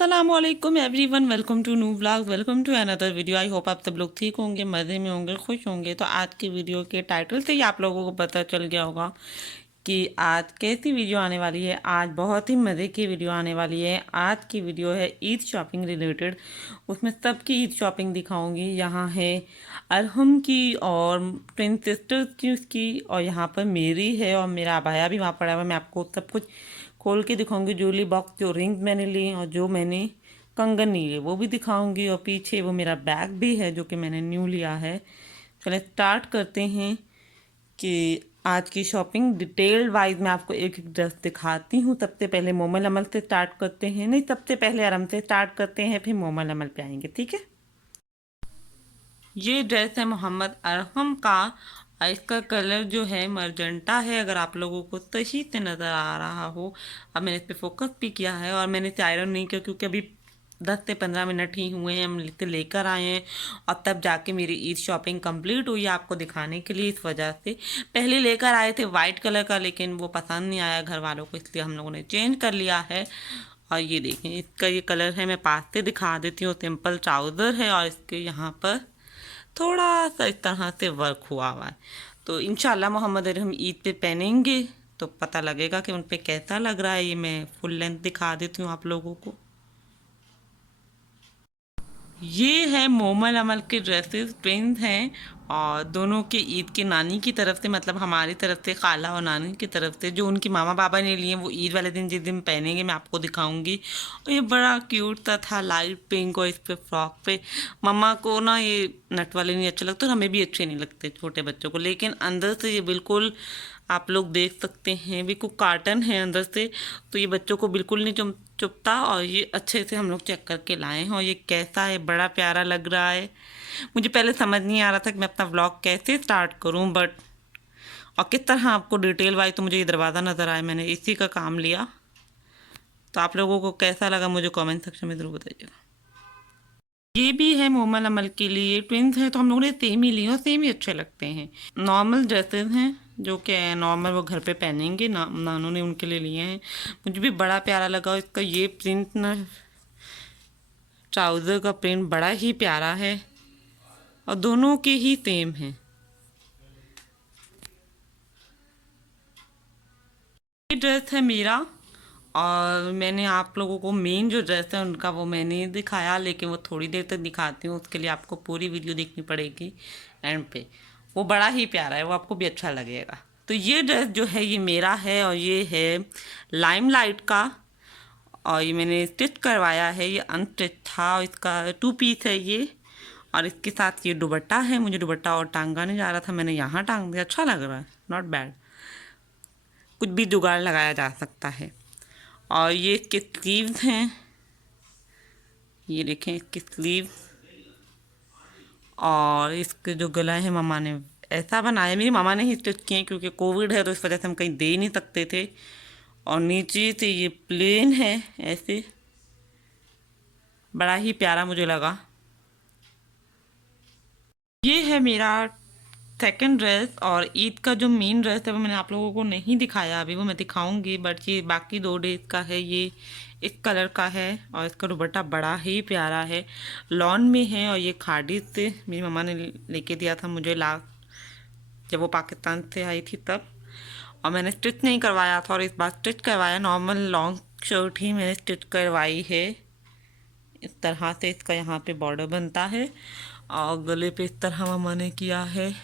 अस्सलामुअलैकुम everyone, welcome to new vlog, welcome to another video. I hope आप सब लोग ठीक होंगे, मज़े में होंगे, खुश होंगे। तो आज की वीडियो के टाइटल से ही आप लोगों को पता चल गया होगा कि आज कैसी वीडियो आने वाली है। आज बहुत ही मज़े की वीडियो आने वाली है। आज की वीडियो है ईद शॉपिंग रिलेटेड। उसमें सबकी ईद शॉपिंग दिखाऊंगी। यहाँ है अरहम की और ट्विन सिस्टर्स की उसकी, और यहाँ पर मेरी है और मेरा अबाया भी वहाँ पड़ा हुआ है। मैं आपको सब कुछ खोल के दिखाऊंगी। ज्वेलरी बॉक्स, जो रिंग मैंने ली और जो मैंने कंगन लिए वो भी दिखाऊंगी। और पीछे वो मेरा बैग भी है जो कि मैंने न्यू लिया है। चले स्टार्ट करते हैं कि आज की शॉपिंग डिटेल वाइज मैं आपको एक एक ड्रेस दिखाती हूँ। सबसे पहले मोमल अमल से स्टार्ट करते हैं, नहीं सबसे पहले अरम से स्टार्ट करते हैं, फिर मोमल अमल पे आएंगे, ठीक है। ये ड्रेस है मोहम्मद अरहम का और इसका कलर जो है मरजंटा है, अगर आप लोगों को सही से नज़र आ रहा हो। अब मैंने इस पर फोकस भी किया है और मैंने इसे आयरन नहीं किया क्योंकि अभी 10 से 15 मिनट ही हुए हैं, हम इसे लेकर आए हैं और तब जाके मेरी ईद शॉपिंग कंप्लीट हुई है आपको दिखाने के लिए। इस वजह से पहले लेकर आए थे वाइट कलर का, लेकिन वो पसंद नहीं आया घर वालों को, इसलिए हम लोगों ने चेंज कर लिया है। और ये देखें इसका ये कलर है, मैं पास से दिखा देती हूँ। सिंपल ट्राउज़र है और इसके यहाँ पर थोड़ा सा इस तरह से वर्क हुआ हुआ है। तो इंशाल्लाह मोहम्मद अरहम ईद पे पहनेंगे तो पता लगेगा कि उन पे कैसा लग रहा है। ये मैं फुल लेंथ दिखा देती हूँ आप लोगों को। ये है मोमल अमल के ड्रेसेस, ट्विंस हैं और दोनों के ईद की नानी की तरफ से, मतलब हमारी तरफ से खाला और नानी की तरफ से, जो उनकी मामा बाबा ने लिए वो ईद वाले दिन जिस दिन पहनेंगे मैं आपको दिखाऊंगी। और ये बड़ा क्यूट सा था, लाइट पिंक, और इस पे फ्रॉक पे मम्मा को ना ये नट वाले नहीं अच्छे लगते और हमें भी अच्छे नहीं लगते छोटे बच्चों को, लेकिन अंदर से ये बिल्कुल आप लोग देख सकते हैं बिल्कुल काटन है अंदर से, तो ये बच्चों को बिल्कुल नहीं चुभता। और ये अच्छे से हम लोग चेक करके लाए हैं और ये कैसा है, बड़ा प्यारा लग रहा है। मुझे पहले समझ नहीं आ रहा था कि मैं अपना व्लॉग कैसे स्टार्ट करूं, बट और किस तरह आपको डिटेल वाइज, तो मुझे ये दरवाज़ा नज़र आया, मैंने इसी का काम लिया। तो आप लोगों को कैसा लगा मुझे कमेंट सेक्शन में ज़रूर बताइएगा। ये भी है मोमल अमल के लिए, ट्विंस हैं तो हम लोगों ने सेम ही लिए और सेम ही अच्छे लगते हैं। नॉर्मल ड्रेसेस हैं जो कि नॉर्मल वो घर पे पहनेंगे ना, नानू ने उनके लिए लिए हैं। मुझे भी बड़ा प्यारा लगा इसका ये प्रिंट ना, ट्राउज़र का प्रिंट बड़ा ही प्यारा है और दोनों के ही सेम हैं। ये ड्रेस है मेरा और मैंने आप लोगों को मेन जो ड्रेस है उनका वो मैंने दिखाया, लेकिन वो थोड़ी देर तक दिखाती हूँ, उसके लिए आपको पूरी वीडियो देखनी पड़ेगी एंड पे। वो बड़ा ही प्यारा है, वो आपको भी अच्छा लगेगा। तो ये ड्रेस जो है ये मेरा है और ये है लाइमलाइट का और ये मैंने स्टिच करवाया है, ये अनस्टिच था और इसका 2 पीस है ये। और इसके साथ ये दुपट्टा है, मुझे दुपट्टा और टांगा नहीं जा रहा था, मैंने यहाँ टांग दिया, अच्छा लग रहा है, नॉट बैड। कुछ भी जुगाड़ लगाया जा सकता है। और ये इसके स्लीव्स हैं, ये देखें इसकी स्लीव्स। और इसके जो गला है मम्मा ने ऐसा बनाया, मेरी मामा ने ही स्टिच किए क्योंकि कोविड है तो इस वजह से हम कहीं दे नहीं सकते थे। और नीचे से ये प्लेन है ऐसे, बड़ा ही प्यारा मुझे लगा। ये है मेरा सेकंड ड्रेस और ईद का जो मेन ड्रेस है वो मैंने आप लोगों को नहीं दिखाया अभी, वो मैं दिखाऊंगी। बट ये बाकी 2 ड्रेस का है, ये इस कलर का है और इसका दुपट्टा बड़ा ही प्यारा है, लॉन में है। और ये खाड़ी से मेरी मम्मा ने लेके दिया था मुझे जब वो पाकिस्तान से आई थी तब, और मैंने स्टिच नहीं करवाया था और इस बार स्टिच करवाया। नॉर्मल लॉन्ग शर्ट ही मैंने स्टिच करवाई है। इस तरह से इसका यहाँ पे बॉर्डर बनता है और गले पे इस तरह मम्मा ने किया है।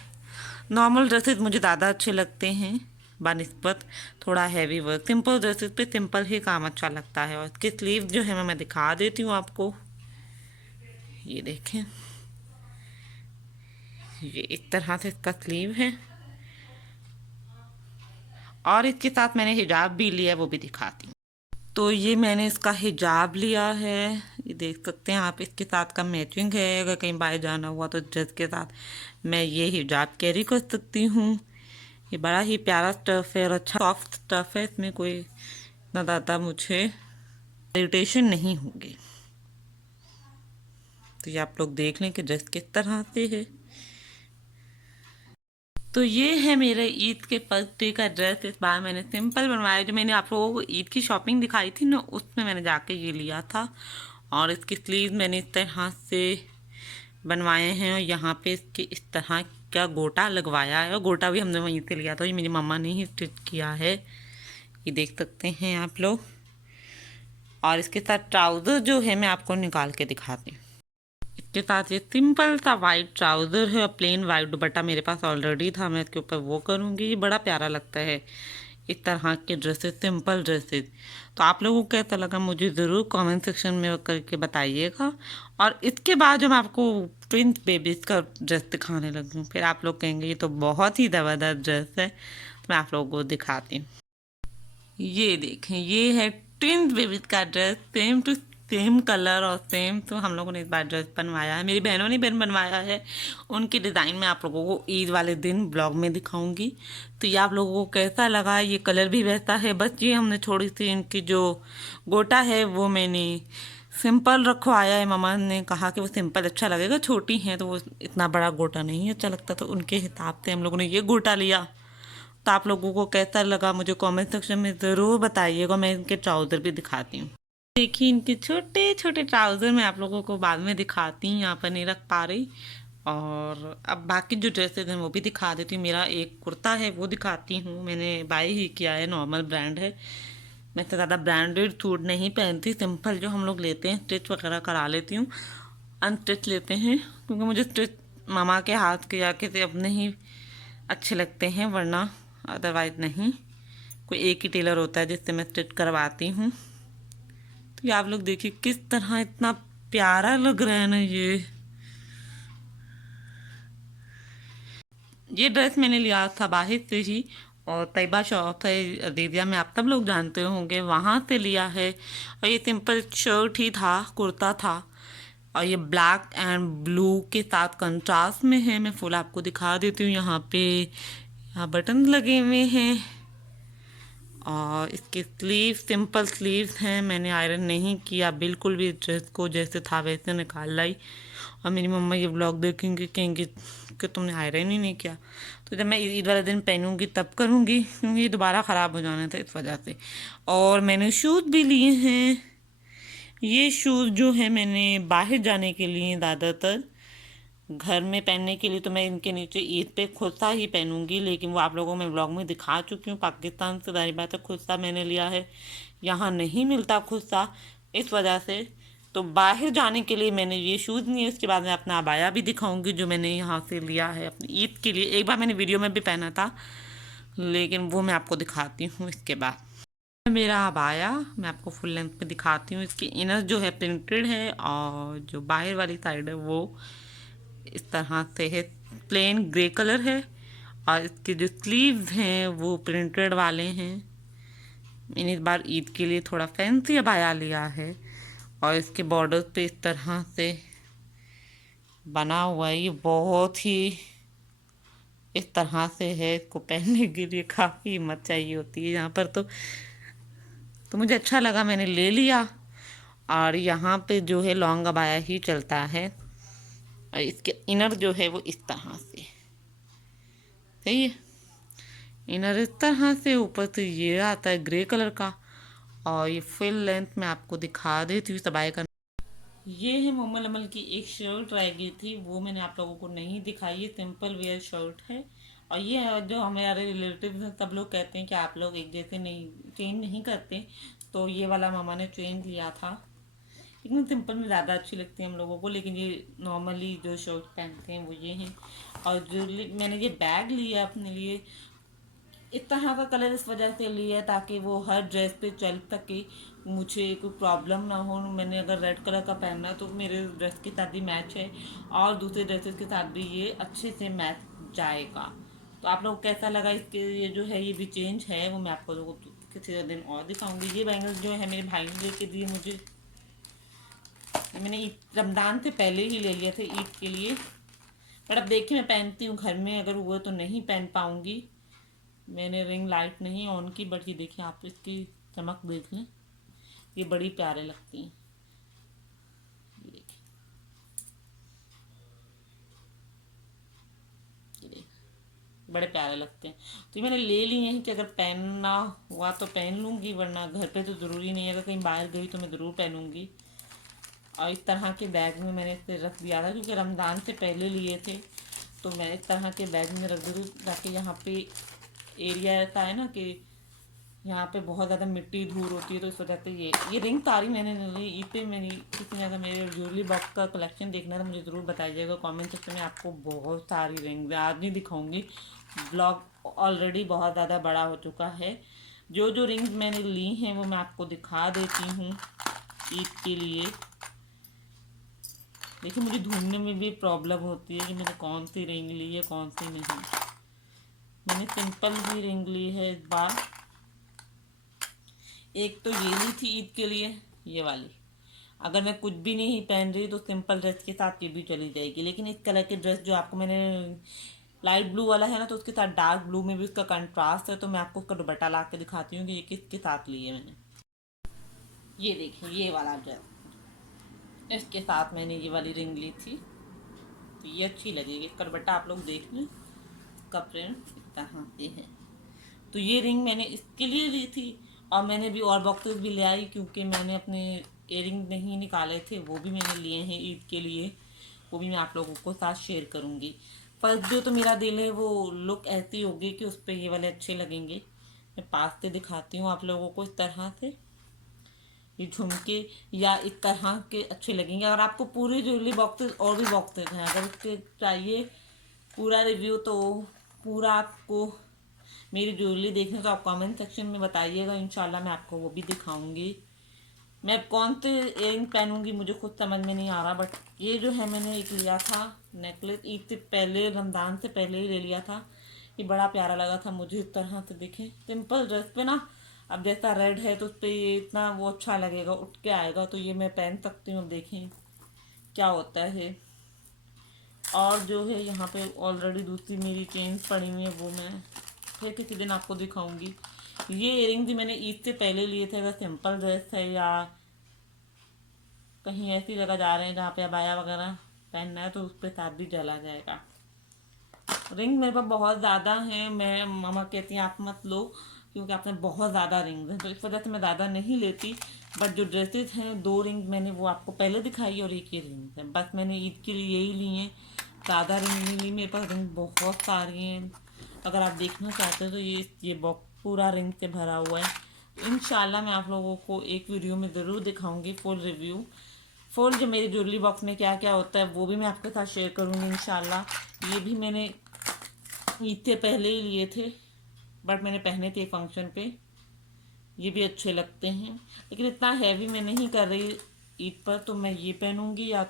नॉर्मल ड्रेसेस मुझे ज़्यादा अच्छे लगते हैं बानिस्बत थोड़ा हैवी वर्क। सिंपल ड्रेसेस पे सिंपल ही काम अच्छा लगता है। और इसके स्लीव जो है मैं दिखा देती हूँ आपको, ये देखें, ये इस तरह से इसका स्लीव है और इसके साथ मैंने हिजाब भी लिया है, वो भी दिखाती हूँ। तो ये मैंने इसका हिजाब लिया है, ये देख सकते हैं आप, इसके साथ का मैचिंग है। अगर कहीं बाहर जाना हुआ तो ड्रेस के साथ मैं ये हिजाब कैरी कर सकती हूँ। ये बड़ा ही प्यारा स्टफ़ है और अच्छा सॉफ्ट स्टफ़ है, इसमें कोई इतना ज़्यादा मुझे इरिटेशन नहीं होगी। तो ये आप लोग देख लें कि ड्रेस किस तरह से है। तो ये है मेरे ईद के फर्स्ट डे का ड्रेस। इस बार मैंने सिंपल बनवाया। जो मैंने आप लोगों को ईद की शॉपिंग दिखाई थी ना, उसमें मैंने जाके ये लिया था। और इसकी स्लीव मैंने इस तरह से बनवाए हैं और यहाँ पे इसके इस तरह का गोटा लगवाया है। और गोटा भी हमने वहीं से लिया था, ये मेरी मम्मा ने ही स्टिच किया है, ये देख सकते हैं आप लोग। और इसके साथ ट्राउज़र जो है मैं आपको निकाल के दिखाती हूँ। इसके साथ ये सिंपल सा वाइट ट्राउज़र है और प्लेन वाइट दुपट्टा मेरे पास ऑलरेडी था, मैं इसके ऊपर वो करूँगी। ये बड़ा प्यारा लगता है इस तरह के ड्रेसेस, सिंपल ड्रेसेस। तो आप लोगों को कैसा लगा मुझे ज़रूर कमेंट सेक्शन में करके बताइएगा। और इसके बाद जब आपको ट्विंस बेबीज़ का ड्रेस दिखाने लगी हूँ, फिर आप लोग कहेंगे ये तो बहुत ही ज़बरदस्त ड्रेस है। तो मैं आप लोगों को दिखाती हूँ। ये देखें, ये है ट्विंस बेबीज का dress, same to same colour और सेम। तो हम लोगों ने इस बार ड्रेस बनवाया है, मेरी बहनों ने बनवाया है। उनकी डिज़ाइन मैं आप लोगों को ईद वाले दिन ब्लॉग में दिखाऊंगी। तो ये आप लोगों को कैसा लगा, ये कलर भी वैसा है, बस ये हमने थोड़ी सी इनकी जो गोटा है वो मैंने सिंपल रखवाया है। मम्मा ने कहा कि वो सिंपल अच्छा लगेगा, छोटी हैं तो वो इतना बड़ा गोटा नहीं अच्छा लगता, तो उनके हिसाब से हम लोगों ने ये गोटा लिया। तो आप लोगों को कैसा लगा मुझे कमेंट सेक्शन में ज़रूर बताइएगा। मैं इनके ट्राउज़र भी दिखाती हूँ। देखिए इनके छोटे छोटे ट्राउज़र मैं आप लोगों को बाद में दिखाती हूँ, यहाँ पर नहीं रख पा रही। और अब बाकी जो ड्रेसेस हैं वो भी दिखा देती हूँ। मेरा एक कुर्ता है वो दिखाती हूँ, मैंने बाय ही किया है, नॉर्मल ब्रांड है। मैं तो ज़्यादा ब्रांडेड सूट नहीं पहनती, सिंपल जो हम लोग लेते हैं स्टिच वगैरह करा लेती हूँ, अनस्टिच लेते हैं, क्योंकि मुझे स्टिच मामा के हाथ के जाके से अपने ही अच्छे लगते हैं, वरना अदरवाइज नहीं। कोई एक ही टेलर होता है जिससे मैं स्टिच करवाती हूँ। तो ये आप लोग देखिए किस तरह इतना प्यारा लग रहा है ना ये ड्रेस मैंने लिया था बाहर से ही, और तैयबा शॉप है अजीज़िया में, आप सब लोग जानते होंगे, वहाँ से लिया है। और ये सिंपल शर्ट ही था, कुर्ता था, और ये ब्लैक एंड ब्लू के साथ कंट्रास्ट में है। मैं फुल आपको दिखा देती हूँ। यहाँ पे यहाँ बटन लगे हुए हैं और इसके स्लीव सिंपल स्लीव्स हैं, मैंने आयरन नहीं किया बिल्कुल भी, ड्रेस को जैसे था वैसे निकाल लाई। और मेरी मम्मा ये व्लॉग देखेंगे, कहेंगे कि तुमने आयरन ही नहीं किया। तो जब मैं ईद वाले दिन पहनूंगी तब करूंगी, क्योंकि ये दोबारा ख़राब हो जाना था इस वजह से। और मैंने शूज़ भी लिए हैं। ये शूज़ जो है मैंने बाहर जाने के लिए, ज़्यादातर घर में पहनने के लिए तो मैं इनके नीचे ईद पे खुद सा ही पहनूंगी, लेकिन वो आप लोगों को मैं व्लॉग में दिखा चुकी हूँ। पाकिस्तान से जाहिर बात है खुद सा मैंने लिया है, यहाँ नहीं मिलता खुद सा, इस वजह से। तो बाहर जाने के लिए मैंने ये शूज़ लिए। उसके बाद मैं अपना अबाया भी दिखाऊंगी जो मैंने यहाँ से लिया है अपनी ईद के लिए। एक बार मैंने वीडियो में भी पहना था, लेकिन वो मैं आपको दिखाती हूँ इसके बाद। मेरा अबाया मैं आपको फुल लेंथ में दिखाती हूँ। इसकी इनर जो है प्रिंटेड है और जो बाहर वाली साइड है वो इस तरह से है, प्लेन ग्रे कलर है। और इसके जो स्लीव्स हैं वो प्रिंटेड वाले हैं। मैंने इस बार ईद के लिए थोड़ा फैंसी अबाया लिया है और इसके बॉर्डर पे इस तरह से बना हुआ है। ये बहुत ही इस तरह से है, इसको पहनने के लिए काफ़ी हिम्मत चाहिए होती है यहाँ पर। तो मुझे अच्छा लगा, मैंने ले लिया। और यहाँ पे जो है लॉन्ग अबाया ही चलता है और इसके इनर जो है वो इस तरह से, सही है। इनर इस तरह से, ऊपर से ये आता है ग्रे कलर का। और ये फुल लेंथ में आपको दिखा देती हूँ सबाई का। ये है मोमल अमल की एक शर्ट रह गई थी, वो मैंने आप लोगों को नहीं दिखाई। ये सिंपल वेयर शर्ट है। और ये जो हमारे रिलेटिव हैं सब लोग कहते हैं कि आप लोग एक जैसे नहीं चेंज नहीं करते, तो ये वाला मामा ने चेंज लिया था। लेकिन सिंपल में ज़्यादा अच्छी लगती है हम लोगों को, लेकिन ये नॉर्मली जो शर्ट पहनते हैं वो ये हैं। और जो मैंने ये बैग लिया अपने लिए, इस तरह का कलर इस वजह से लिया ताकि वो हर ड्रेस पे चल सके, मुझे कोई प्रॉब्लम ना हो। मैंने अगर रेड कलर का पहनना है तो मेरे ड्रेस के साथ भी मैच है और दूसरे ड्रेसेस के साथ भी ये अच्छे से मैच जाएगा। तो आप लोग कैसा लगा, इसके ये जो है ये भी चेंज है, वो मैं आपको लोगों को किसी दिन और दिखाऊंगी। ये बैंगल्स जो है मेरे भाई ने लेके दिए मुझे, मैंने रमज़ान से पहले ही ले लिए थे ईद के लिए। पर अब देखिए मैं पहनती हूँ घर में, अगर हुआ तो नहीं पहन पाऊँगी। मैंने रिंग लाइट नहीं ऑन की, बट ये देखिए आप इसकी चमक देख लें, ये बड़ी प्यारे लगती हैं। ये देखिए, ये देखिए बड़े प्यारे लगते हैं। तो ये मैंने ले लिए हैं कि अगर पहनना हुआ तो पहन लूँगी, वरना घर पे तो ज़रूरी नहीं है, अगर कहीं बाहर गई तो मैं ज़रूर पहनूँगी। और इस तरह के बैग में मैंने इसे रख दिया था क्योंकि रमज़ान से पहले लिए थे, तो मैं इस तरह के बैग में रख दूँ ताकि यहाँ पे एरिया ऐसा है ना कि यहाँ पे बहुत ज़्यादा मिट्टी धूल होती है, तो इस वजह से ये रिंग सारी मैंने ली ईद पे। मेरी किसी ने अगर मेरे ज्वेलरी बॉक्स का कलेक्शन देखना है तो मुझे ज़रूर बताइएगा कमेंट सेक्शन में। आपको बहुत सारी रिंग आज नहीं दिखाऊंगी, ब्लॉग ऑलरेडी बहुत ज़्यादा बड़ा हो चुका है। जो जो रिंग्स मैंने ली हैं वो मैं आपको दिखा देती हूँ ईद के लिए। देखिए मुझे ढूंढने में भी प्रॉब्लम होती है कि मैंने कौन सी रिंग ली है कौन सी नहीं। मैंने सिंपल ही रिंग ली है इस बार। एक तो ये ली थी ईद के लिए, ये वाली। अगर मैं कुछ भी नहीं पहन रही तो सिंपल ड्रेस के साथ ये भी चली जाएगी, लेकिन इस कलर की ड्रेस जो आपको मैंने लाइट ब्लू वाला है ना, तो उसके साथ डार्क ब्लू में भी उसका कंट्रास्ट है, तो मैं आपको उसका दुपट्टा ला के दिखाती हूँ कि ये किसके साथ ली है मैंने। ये देखिए ये वाला ड्रेस, इसके साथ मैंने ये वाली रिंग ली थी, तो ये अच्छी लगेगी। इसका दुपट्टा आप लोग देख लें, इसका प्रिंट इस तरह से है। तो ये रिंग मैंने इसके लिए ली थी, और मैंने भी और बॉक्सेस भी ले आई क्योंकि मैंने अपने इयरिंग नहीं निकाले थे, वो भी मैंने लिए हैं ईद के लिए, वो भी मैं आप लोगों को साथ शेयर करूँगी। फर्स्ट जो तो मेरा दिल है वो लुक ऐसी होगी कि उस पर ये वाले अच्छे लगेंगे। मैं पास से दिखाती हूँ आप लोगों को, इस तरह से ये झुमके या इस तरह के अच्छे लगेंगे। अगर आपको पूरे ज्वेलरी बॉक्सेस और भी बॉक्सेस हैं, अगर उसके चाहिए पूरा रिव्यू तो पूरा आपको मेरी ज्वेलरी देखने तो आप कमेंट सेक्शन में बताइएगा, इंशाल्लाह मैं आपको वो भी दिखाऊंगी। मैं कौन से इयरिंग पहनूंगी मुझे खुद समझ में नहीं आ रहा, बट ये जो है मैंने एक लिया था नेकलेस, ईद से पहले रमज़ान से पहले ही ले लिया था। ये बड़ा प्यारा लगा था मुझे, इस तरह से देखें सिंपल ड्रेस पे ना। अब जैसा रेड है तो उस पर ये इतना वो अच्छा लगेगा, उठ के आएगा, तो ये मैं पहन सकती हूँ। अब देखें क्या होता है। और जो है यहाँ पे ऑलरेडी दूसरी मेरी चेन्स पड़ी हुई है, वो मैं फिर किसी दिन आपको दिखाऊंगी। ये इयरिंग्स मैंने ईद से पहले लिए थे, अगर सिंपल ड्रेस है या कहीं ऐसी जगह जा रहे हैं जहाँ पे अबाया वगैरह पहनना है तो उस पर साथ भी चला जाएगा। रिंग मेरे पास बहुत ज़्यादा हैं, मैं मामा कहती हैं आप मत लो क्योंकि आपने बहुत ज़्यादा रिंग्स हैं, तो इस वजह से मैं ज़्यादा नहीं लेती। बट जो ड्रेसेस हैं 2 रिंग मैंने वो आपको पहले दिखाई और एक ही रिंग है, बस मैंने ईद के लिए यही ली हैं, ज़्यादा रिंग नहीं ली। मेरे पास रिंग बहुत सारी हैं, अगर आप देखना चाहते हो तो ये बॉक्स पूरा रिंग से भरा हुआ है। इंशाल्लाह मैं आप लोगों को एक वीडियो में ज़रूर दिखाऊंगी फुल रिव्यू, फुल जो मेरी ज्वेलरी बॉक्स में क्या क्या होता है वो भी मैं आपके साथ शेयर करूंगी इंशाल्लाह। ये भी मैंने ईद से पहले ही लिए थे, बट मैंने पहने थे फंक्शन पे, ये भी अच्छे लगते हैं, लेकिन इतना हैवी मैं नहीं कर रही ईद पर, तो मैं ये पहनूंगी या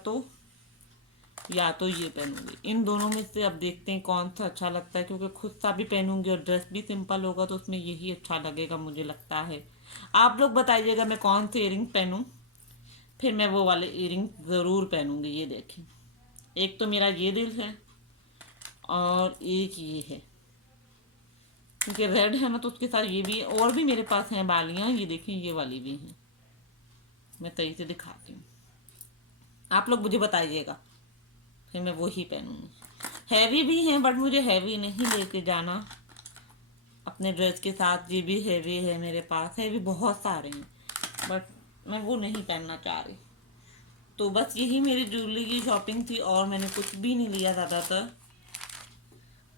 तो ये पहनूंगी। इन दोनों में से अब देखते हैं कौन सा अच्छा लगता है, क्योंकि खुद सा भी पहनूंगी और ड्रेस भी सिंपल होगा तो उसमें यही अच्छा लगेगा मुझे लगता है। आप लोग बताइएगा मैं कौन से इयरिंग पहनूं, फिर मैं वो वाले इयरिंग ज़रूर पहनूंगी। ये देखें, एक तो मेरा ये दिल है और एक ये है, क्योंकि रेड है ना तो उसके साथ ये भी, और भी मेरे पास हैं बालियाँ, ये देखें ये वाली भी हैं, मैं सही से दिखाती हूँ, आप लोग मुझे बताइएगा फिर मैं वही पहनूंगी। हैवी भी हैं बट मुझे हैवी नहीं लेके जाना अपने ड्रेस के साथ, ये भी हैवी है मेरे पास, हैवी बहुत सारे हैं बट मैं वो नहीं पहनना चाह रही। तो बस यही मेरी ज्वेलरी की शॉपिंग थी और मैंने कुछ भी नहीं लिया ज़्यादातर।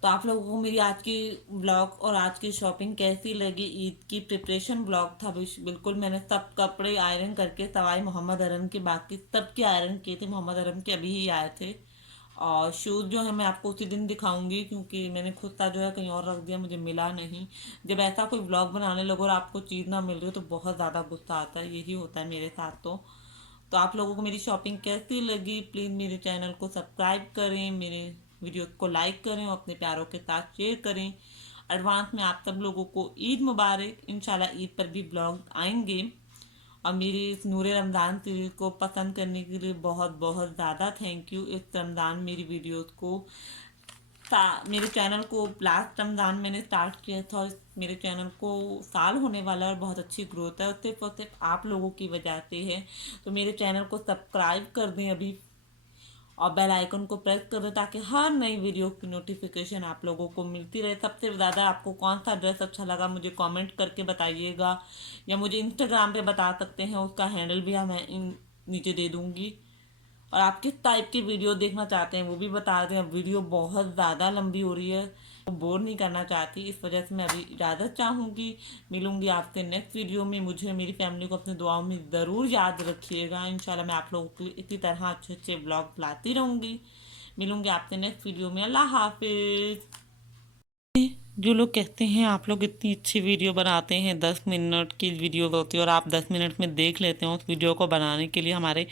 तो आप लोगों को मेरी आज की ब्लॉग और आज की शॉपिंग कैसी लगी, ईद की प्रिपरेशन ब्लॉग था बिल्कुल। मैंने सब कपड़े आयरन करके सवाई मोहम्मद अरम के, बाकी सब के आयरन किए थे, मोहम्मद अरम के अभी ही आए थे। और शूज़ जो है मैं आपको उसी दिन दिखाऊंगी क्योंकि मैंने खुद सा जो है कहीं और रख दिया, मुझे मिला नहीं। जब ऐसा कोई ब्लॉग बनाने लगो और आपको चीज़ ना मिल रही हो तो बहुत ज़्यादा गुस्सा आता है, यही होता है मेरे साथ। तो आप लोगों को मेरी शॉपिंग कैसी लगी प्लीज़ मेरे चैनल को सब्सक्राइब करें, मेरे वीडियो को लाइक करें और अपने प्यारों के साथ शेयर करें। एडवांस में आप सब लोगों को ईद मुबारक। इंशाल्लाह ईद पर भी ब्लॉग आएंगे। और मेरी इस नूरे रमज़ान सीरीज़ को पसंद करने के लिए बहुत बहुत ज़्यादा थैंक यू। इस रमज़ान मेरी वीडियोस को मेरे चैनल को लास्ट रमज़ान मैंने स्टार्ट किया था और मेरे चैनल को साल होने वाला है और बहुत अच्छी ग्रोथ है और सिर्फ आप लोगों की वजह से है। तो मेरे चैनल को सब्सक्राइब कर दें अभी और बेल आइकन को प्रेस कर दें ताकि हर नई वीडियो की नोटिफिकेशन आप लोगों को मिलती रहे। सबसे ज़्यादा आपको कौन सा ड्रेस अच्छा लगा मुझे कमेंट करके बताइएगा, या मुझे इंस्टाग्राम पे बता सकते हैं, उसका हैंडल भी मैं नीचे दे दूँगी। और आप किस टाइप की वीडियो देखना चाहते हैं वो भी बता दें। अब वीडियो बहुत ज़्यादा लंबी हो रही है, तो बोर नहीं करना चाहती, इस वजह से मैं अभी इजाज़त चाहूँगी। मिलूंगी आपसे नेक्स्ट वीडियो में। मुझे मेरी फैमिली को अपनी दुआओं में ज़रूर याद रखिएगा। इंशाल्लाह मैं आप लोगों के लिए इसी तरह अच्छे अच्छे ब्लॉग लाती रहूँगी। मिलूंगी आपसे नेक्स्ट वीडियो में। अल्लाह हाफिज़। जो लोग कहते हैं आप लोग इतनी अच्छी वीडियो बनाते हैं, 10 मिनट की वीडियो होती है और आप 10 मिनट में देख लेते हैं, उस वीडियो को बनाने के लिए हमारे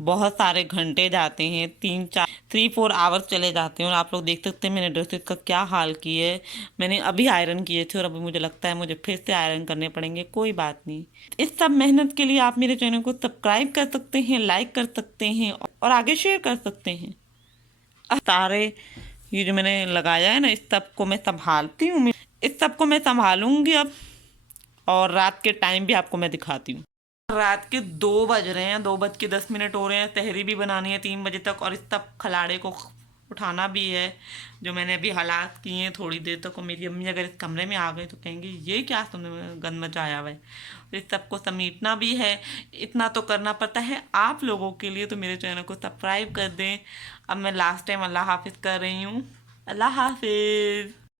बहुत सारे घंटे जाते हैं, 3-4 आवर्स चले जाते हैं। और आप लोग देख सकते हैं मैंने ड्रेसेस का क्या हाल किया है। मैंने अभी आयरन किए थे और अभी मुझे लगता है मुझे फिर से आयरन करने पड़ेंगे। कोई बात नहीं, इस सब मेहनत के लिए आप मेरे चैनल को सब्सक्राइब कर सकते हैं, लाइक कर सकते हैं और आगे शेयर कर सकते हैं। सारे ये जो मैंने लगाया है ना, इस सब को मैं संभालती हूँ, इस सब को मैं संभालूंगी अब। और रात के टाइम भी आपको मैं दिखाती हूँ। रात के 2 बज रहे हैं, 2:10 हो रहे हैं। तहरी भी बनानी है 3 बजे तक और इस सब खलाड़े को उठाना भी है जो मैंने अभी हालात किए हैं थोड़ी देर तक। और मेरी अम्मी अगर इस कमरे में आ गई तो कहेंगे ये क्या तुमने गंद मचाया हुआ है। तो इस सबको समेटना भी है, इतना तो करना पड़ता है आप लोगों के लिए। तो मेरे चैनल को सब्सक्राइब कर दें। अब मैं लास्ट टाइम अल्लाह हाफिज़ कर रही हूँ। अल्लाह हाफिज़।